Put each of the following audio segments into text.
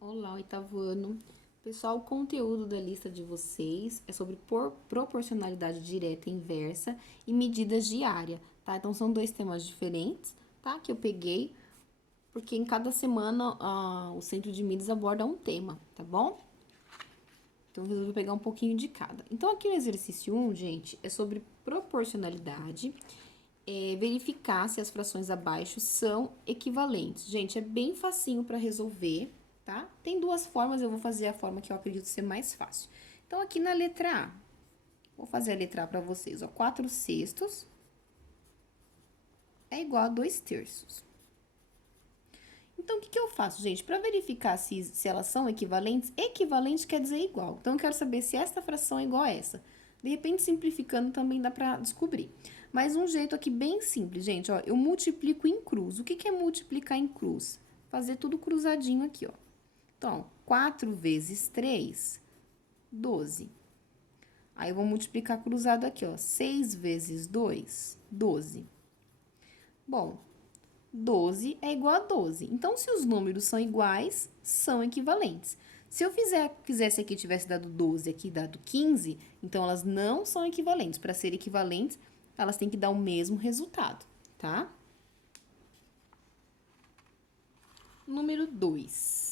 Olá, oitavo ano. Pessoal, o conteúdo da lista de vocês é sobre proporcionalidade direta e inversa e medidas de área, tá? Então, são dois temas diferentes, tá? Que eu peguei, porque em cada semana o Centro de Midas aborda um tema, tá bom? Então, eu resolvi pegar um pouquinho de cada. Então, aqui no exercício 1, gente, é sobre proporcionalidade, verificar se as frações abaixo são equivalentes. Gente, é bem facinho para resolver, tá? Tem duas formas, eu vou fazer a forma que eu acredito ser mais fácil. Então, aqui na letra A, vou fazer a letra A para vocês, ó. 4/6 é igual a 2/3. Então, o que que eu faço, gente? Para verificar se elas são equivalentes, equivalente quer dizer igual. Então, eu quero saber se esta fração é igual a essa. De repente, simplificando também dá para descobrir. Mas um jeito aqui bem simples, gente, ó. Eu multiplico em cruz. O que que é multiplicar em cruz? Fazer tudo cruzadinho aqui, ó. Então, 4 vezes 3, 12. Aí, eu vou multiplicar cruzado aqui, ó. 6 vezes 2, 12. Bom, 12 é igual a 12. Então, se os números são iguais, são equivalentes. Se eu fizesse aqui, tivesse dado 12 aqui dado 15, então elas não são equivalentes. Para serem equivalentes, elas têm que dar o mesmo resultado, tá? Número 2.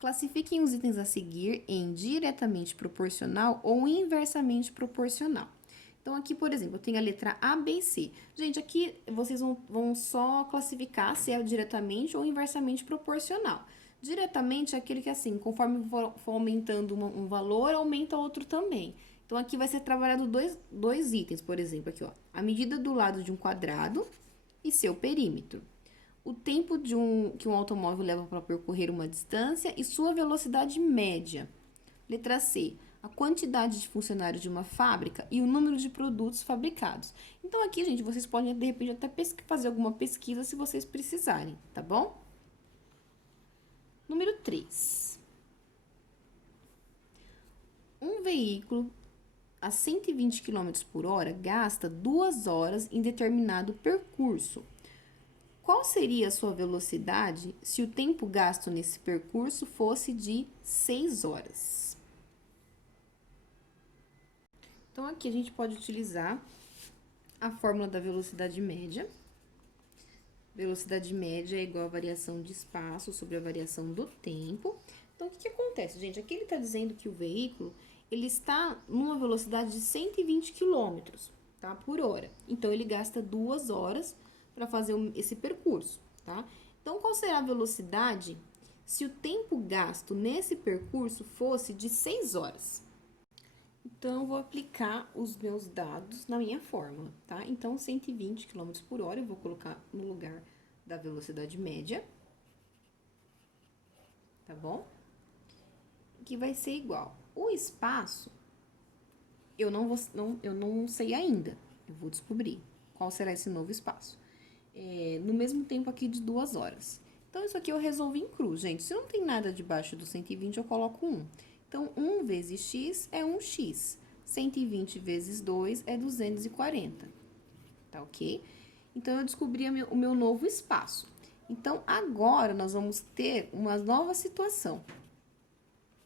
Classifiquem os itens a seguir em diretamente proporcional ou inversamente proporcional. Então, aqui, por exemplo, eu tenho a letra A, B e C. Gente, aqui vocês vão só classificar se é diretamente ou inversamente proporcional. Diretamente é aquele que, assim, conforme for aumentando um valor, aumenta outro também. Então, aqui vai ser trabalhado dois itens, por exemplo, aqui, ó. A medida do lado de um quadrado e seu perímetro. O tempo que um automóvel leva para percorrer uma distância e sua velocidade média. Letra C. A quantidade de funcionários de uma fábrica e o número de produtos fabricados. Então, aqui, gente, vocês podem, de repente, até fazer alguma pesquisa se vocês precisarem, tá bom? Número 3. Um veículo a 120 km por hora gasta 2 horas em determinado percurso. Qual seria a sua velocidade se o tempo gasto nesse percurso fosse de 6 horas? Então, aqui a gente pode utilizar a fórmula da velocidade média. Velocidade média é igual a variação de espaço sobre a variação do tempo. Então, o que acontece, gente? Aqui ele está dizendo que o veículo ele está numa velocidade de 120 quilômetros, tá? Por hora. Então, ele gasta 2 horas para fazer esse percurso, tá? Então, qual será a velocidade se o tempo gasto nesse percurso fosse de 6 horas? Então, eu vou aplicar os meus dados na minha fórmula, tá? Então, 120 km por hora, eu vou colocar no lugar da velocidade média, tá bom? Que vai ser igual. O espaço, eu não sei ainda, eu vou descobrir qual será esse novo espaço. No mesmo tempo aqui de 2 horas. Então, isso aqui eu resolvi em cruz, gente. Se não tem nada debaixo do 120, eu coloco 1. Então, 1 vezes x é 1x. 120 vezes 2 é 240. Tá ok? Então, eu descobri o meu novo espaço. Então, agora, nós vamos ter uma nova situação.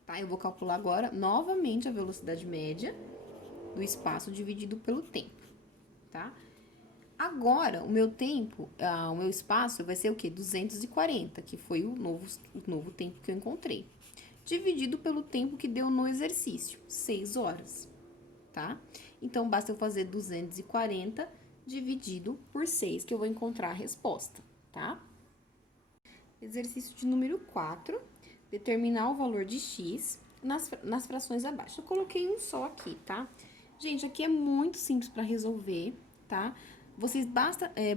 Tá? Eu vou calcular agora, novamente, a velocidade média do espaço dividido pelo tempo. Tá? Agora, o meu tempo, o meu espaço vai ser o quê? 240, que foi o novo tempo que eu encontrei. Dividido pelo tempo que deu no exercício, 6 horas, tá? Então, basta eu fazer 240 dividido por 6, que eu vou encontrar a resposta, tá? Exercício de número 4, determinar o valor de x nas frações abaixo. Eu coloquei um só aqui, tá? Gente, aqui é muito simples para resolver, tá?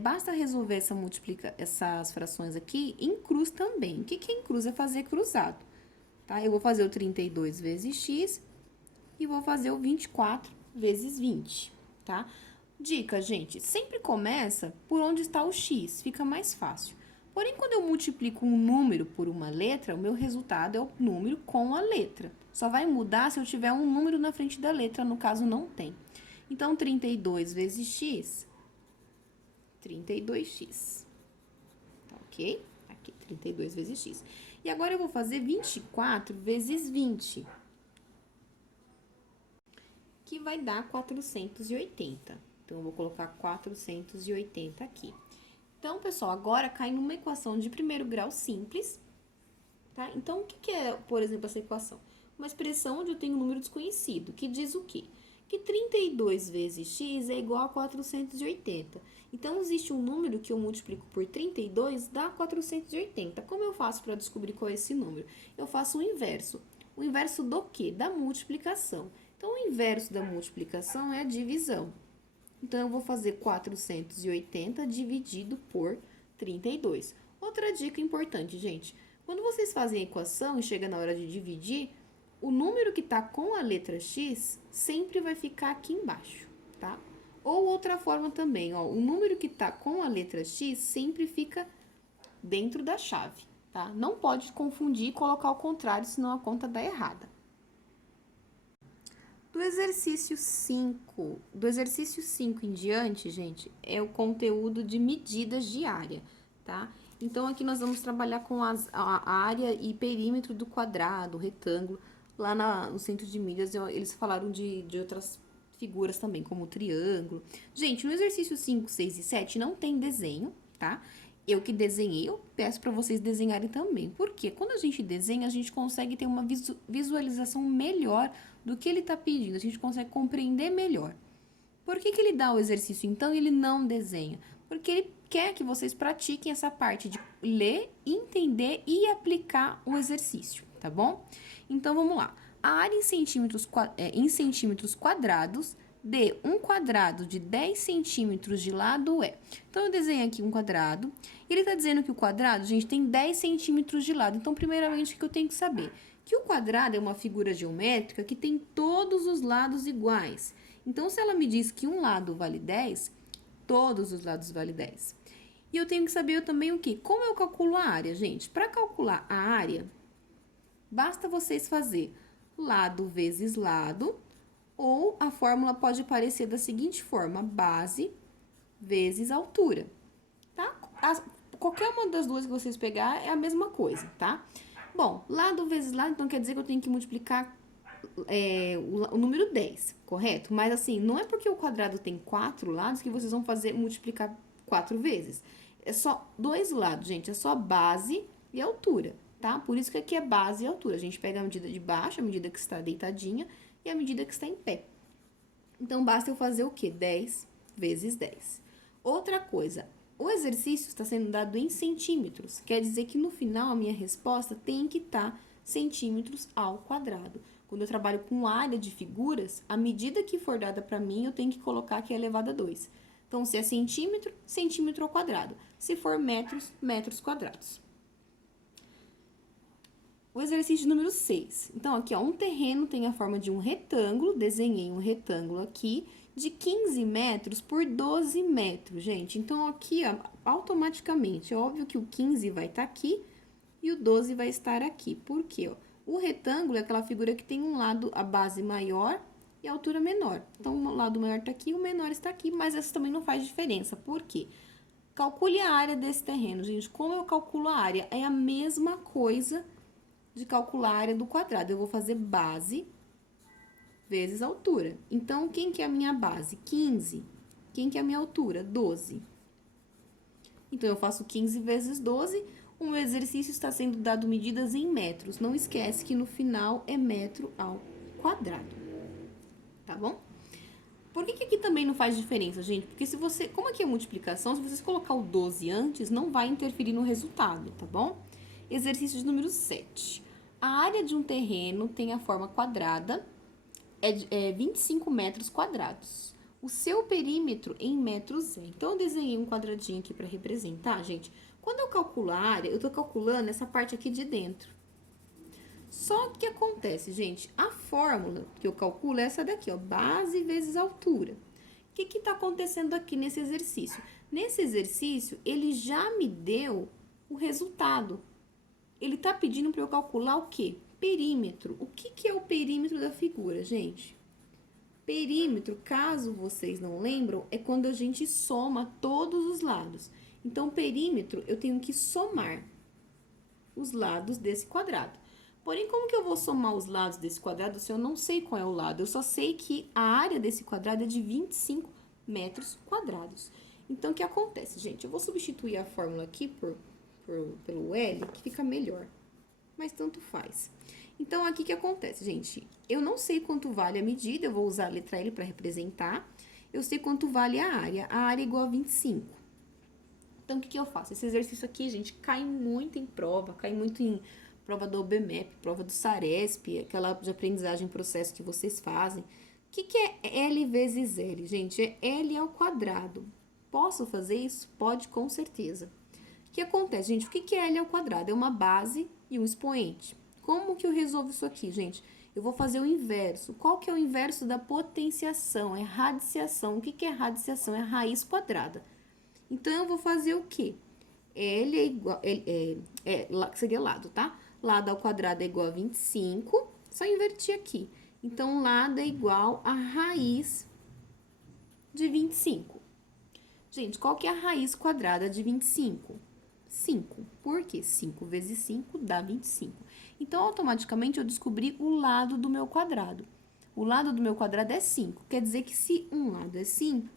Basta resolver essas frações aqui em cruz também. O que é em cruz? É fazer cruzado, tá? Eu vou fazer o 32 vezes x e vou fazer o 24 vezes 20, tá? Dica, gente, sempre começa por onde está o x, fica mais fácil. Porém, quando eu multiplico um número por uma letra, o meu resultado é o número com a letra. Só vai mudar se eu tiver um número na frente da letra, no caso não tem. Então, 32 vezes x, 32x. Tá ok? Aqui, 32 vezes x. E agora eu vou fazer 24 vezes 20, que vai dar 480. Então, eu vou colocar 480 aqui. Então, pessoal, agora cai numa equação de primeiro grau simples, tá? Então, o que é, por exemplo, essa equação? Uma expressão onde eu tenho um número desconhecido, que diz o quê? Que 32 vezes x é igual a 480. Então, existe um número que eu multiplico por 32, dá 480. Como eu faço para descobrir qual é esse número? Eu faço o inverso. O inverso do quê? Da multiplicação. Então, o inverso da multiplicação é a divisão. Então, eu vou fazer 480 dividido por 32. Outra dica importante, gente. Quando vocês fazem a equação e chega na hora de dividir, o número que está com a letra x sempre vai ficar aqui embaixo, tá? Ou outra forma também, ó, o número que está com a letra x sempre fica dentro da chave, tá? Não pode confundir e colocar ao contrário, senão a conta dá errada. Do exercício 5 em diante, gente, é o conteúdo de medidas de área, tá? Então, aqui nós vamos trabalhar com a área e perímetro do quadrado, retângulo. Lá no centro de milhas, eles falaram de outras figuras também, como o triângulo. Gente, no exercício 5, 6 e 7 não tem desenho, tá? Eu que desenhei, eu peço para vocês desenharem também. Porque quando a gente desenha, a gente consegue ter uma visualização melhor do que ele está pedindo. A gente consegue compreender melhor. Por que ele dá o exercício, então, e ele não desenha? Porque ele quer que vocês pratiquem essa parte de ler, entender e aplicar o exercício, tá bom? Então, vamos lá. A área em centímetros quadrados de um quadrado de 10 centímetros de lado é... Então, eu desenho aqui um quadrado. E ele está dizendo que o quadrado, gente, tem 10 centímetros de lado. Então, primeiramente, o que eu tenho que saber? Que o quadrado é uma figura geométrica que tem todos os lados iguais. Então, se ela me diz que um lado vale 10, todos os lados valem 10. E eu tenho que saber também o quê? Como eu calculo a área, gente? Para calcular a área, basta vocês fazer lado vezes lado, ou a fórmula pode aparecer da seguinte forma, base vezes altura, tá? Qualquer uma das duas que vocês pegar é a mesma coisa, tá? Bom, lado vezes lado, então quer dizer que eu tenho que multiplicar o número 10, correto? Mas assim, não é porque o quadrado tem 4 lados que vocês vão multiplicar 4 vezes. É só 2 lados, gente, é só base e altura, tá? Por isso que aqui é base e altura. A gente pega a medida de baixo, a medida que está deitadinha e a medida que está em pé. Então, basta eu fazer o quê? 10 vezes 10. Outra coisa, o exercício está sendo dado em centímetros. Quer dizer que no final a minha resposta tem que estar centímetros ao quadrado. Quando eu trabalho com área de figuras, a medida que for dada para mim, eu tenho que colocar aqui elevado a 2. Então, se é centímetro, centímetro ao quadrado. Se for metros, metros quadrados. O exercício número 6. Então, aqui, ó, um terreno tem a forma de um retângulo, desenhei um retângulo aqui, de 15 metros por 12 metros, gente. Então, aqui, ó, automaticamente, é óbvio que o 15 vai estar aqui e o 12 vai estar aqui. Por quê? Ó? O retângulo é aquela figura que tem um lado, a base maior e a altura menor. Então, o lado maior está aqui, o menor está aqui, mas essa também não faz diferença. Por quê? Calcule a área desse terreno, gente. Como eu calculo a área? É a mesma coisa de calcular a área do quadrado. Eu vou fazer base vezes altura. Então, quem que é a minha base? 15. Quem que é a minha altura? 12. Então, eu faço 15 vezes 12. O meu exercício está sendo dado medidas em metros. Não esquece que no final é metro ao quadrado. Tá bom? Por que aqui também não faz diferença, gente? Porque se você... Como aqui é multiplicação, se você colocar o 12 antes, não vai interferir no resultado, tá bom? Exercício de número 7. A área de um terreno tem a forma quadrada, é 25 metros quadrados. O seu perímetro em metros é. Então, eu desenhei um quadradinho aqui para representar, gente. Quando eu calculo a área, eu estou calculando essa parte aqui de dentro. Só que acontece, gente, a fórmula que eu calculo é essa daqui, ó, base vezes altura. O que está acontecendo aqui nesse exercício? Nesse exercício, ele já me deu o resultado. Ele está pedindo para eu calcular o quê? Perímetro. O que é o perímetro da figura, gente? Perímetro, caso vocês não lembram, é quando a gente soma todos os lados. Então, perímetro, eu tenho que somar. os lados desse quadrado. Porém, como que eu vou somar os lados desse quadrado se eu não sei qual é o lado? Eu só sei que a área desse quadrado é de 25 metros quadrados. Então, o que acontece, gente? Eu vou substituir a fórmula aqui pelo L, que fica melhor. Mas tanto faz. Então, aqui que acontece, gente? Eu não sei quanto vale a medida, eu vou usar a letra L para representar. Eu sei quanto vale a área. A área é igual a 25. Então, o que eu faço? Esse exercício aqui, gente, cai muito em prova, cai muito em prova do OBMEP, prova do SARESP, aquela de aprendizagem em processo que vocês fazem. O que é L vezes L, gente? É L ao quadrado. Posso fazer isso? Pode, com certeza. O que acontece, gente? O que é L ao quadrado? É uma base e um expoente. Como que eu resolvo isso aqui, gente? Eu vou fazer o inverso. Qual que é o inverso da potenciação? É radiciação. O que é radiciação? É a raiz quadrada. Então, eu vou fazer o quê? L é igual... seria lado, tá? Lado ao quadrado é igual a 25. Só invertir aqui. Então, lado é igual a raiz de 25. Gente, qual que é a raiz quadrada de 25? 5. Por quê? 5 vezes 5 dá 25. Então, automaticamente, eu descobri o lado do meu quadrado. O lado do meu quadrado é 5. Quer dizer que se um lado é 5,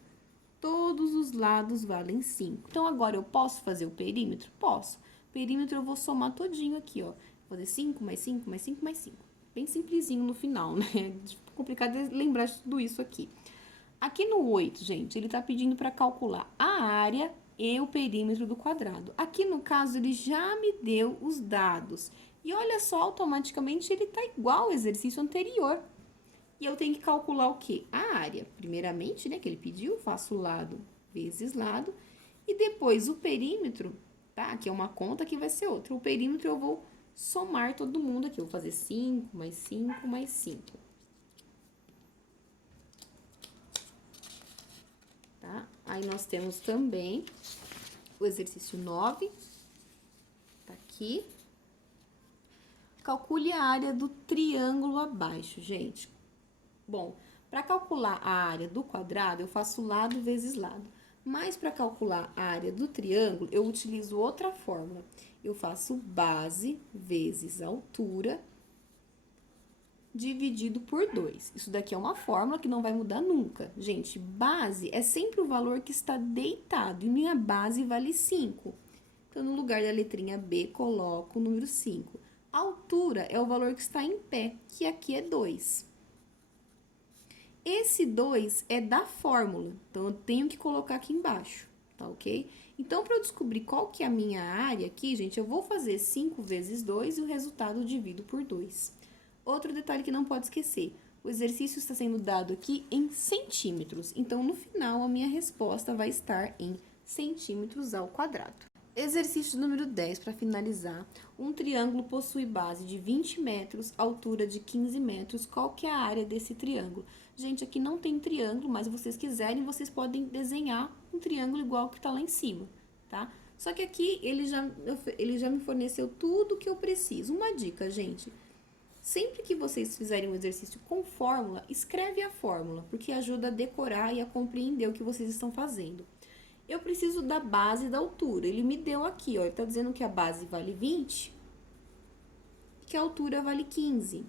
todos os lados valem 5. Então, agora eu posso fazer o perímetro? Posso. Perímetro eu vou somar todinho aqui, ó. Vou fazer 5 mais 5 mais 5 mais 5. Bem simplesinho no final, né? Complicado lembrar de tudo isso aqui. Aqui no 8, gente, ele tá pedindo para calcular a área e o perímetro do quadrado. Aqui, no caso, ele já me deu os dados. E olha só, automaticamente ele tá igual ao exercício anterior. E eu tenho que calcular o quê? A área. Primeiramente, né, que ele pediu, faço lado vezes lado. E depois o perímetro, tá? Aqui é uma conta, aqui vai ser outra. O perímetro eu vou somar todo mundo aqui. Eu vou fazer 5 mais 5 mais 5. Tá? Aí, nós temos também o exercício 9. Tá aqui. Calcule a área do triângulo abaixo, gente. Bom, para calcular a área do quadrado, eu faço lado vezes lado. Mas para calcular a área do triângulo, eu utilizo outra fórmula. Eu faço base vezes altura dividido por 2. Isso daqui é uma fórmula que não vai mudar nunca. Gente, base é sempre o valor que está deitado. E minha base vale 5. Então, no lugar da letrinha B, coloco o número 5. A altura é o valor que está em pé, que aqui é 2. Esse 2 é da fórmula, então eu tenho que colocar aqui embaixo, tá ok? Então, para eu descobrir qual que é a minha área aqui, gente, eu vou fazer 5 vezes 2 e o resultado eu divido por 2. Outro detalhe que não pode esquecer, o exercício está sendo dado aqui em centímetros, então, no final, a minha resposta vai estar em centímetros ao quadrado. Exercício número 10, para finalizar. Um triângulo possui base de 20 metros, altura de 15 metros. Qual que é a área desse triângulo? Gente, aqui não tem triângulo, mas se vocês quiserem, vocês podem desenhar um triângulo igual que tá lá em cima, tá? Só que aqui ele já me forneceu tudo que eu preciso. Uma dica, gente. Sempre que vocês fizerem um exercício com fórmula, escreve a fórmula, porque ajuda a decorar e a compreender o que vocês estão fazendo. Eu preciso da base e da altura. Ele me deu aqui, ó. Ele tá dizendo que a base vale 20 e que a altura vale 15.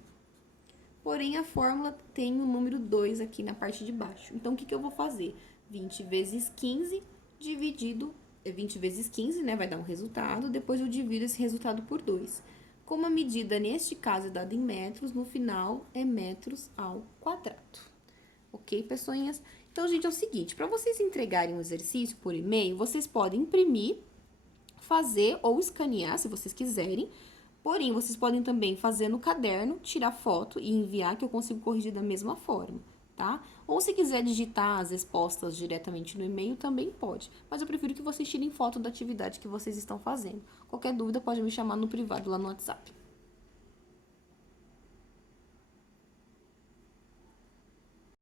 Porém, a fórmula tem o número 2 aqui na parte de baixo. Então, o que eu vou fazer? 20 vezes 15 dividido... 20 vezes 15, né? Vai dar um resultado. Depois, eu divido esse resultado por 2. Como a medida, neste caso, é dada em metros, no final, é metros ao quadrado. Ok, pessoinhas? Então, gente, é o seguinte, para vocês entregarem um exercício por e-mail, vocês podem imprimir, fazer ou escanear, se vocês quiserem. Porém, vocês podem também fazer no caderno, tirar foto e enviar, que eu consigo corrigir da mesma forma, tá? Ou se quiser digitar as respostas diretamente no e-mail, também pode. Mas eu prefiro que vocês tirem foto da atividade que vocês estão fazendo. Qualquer dúvida, pode me chamar no privado lá no WhatsApp.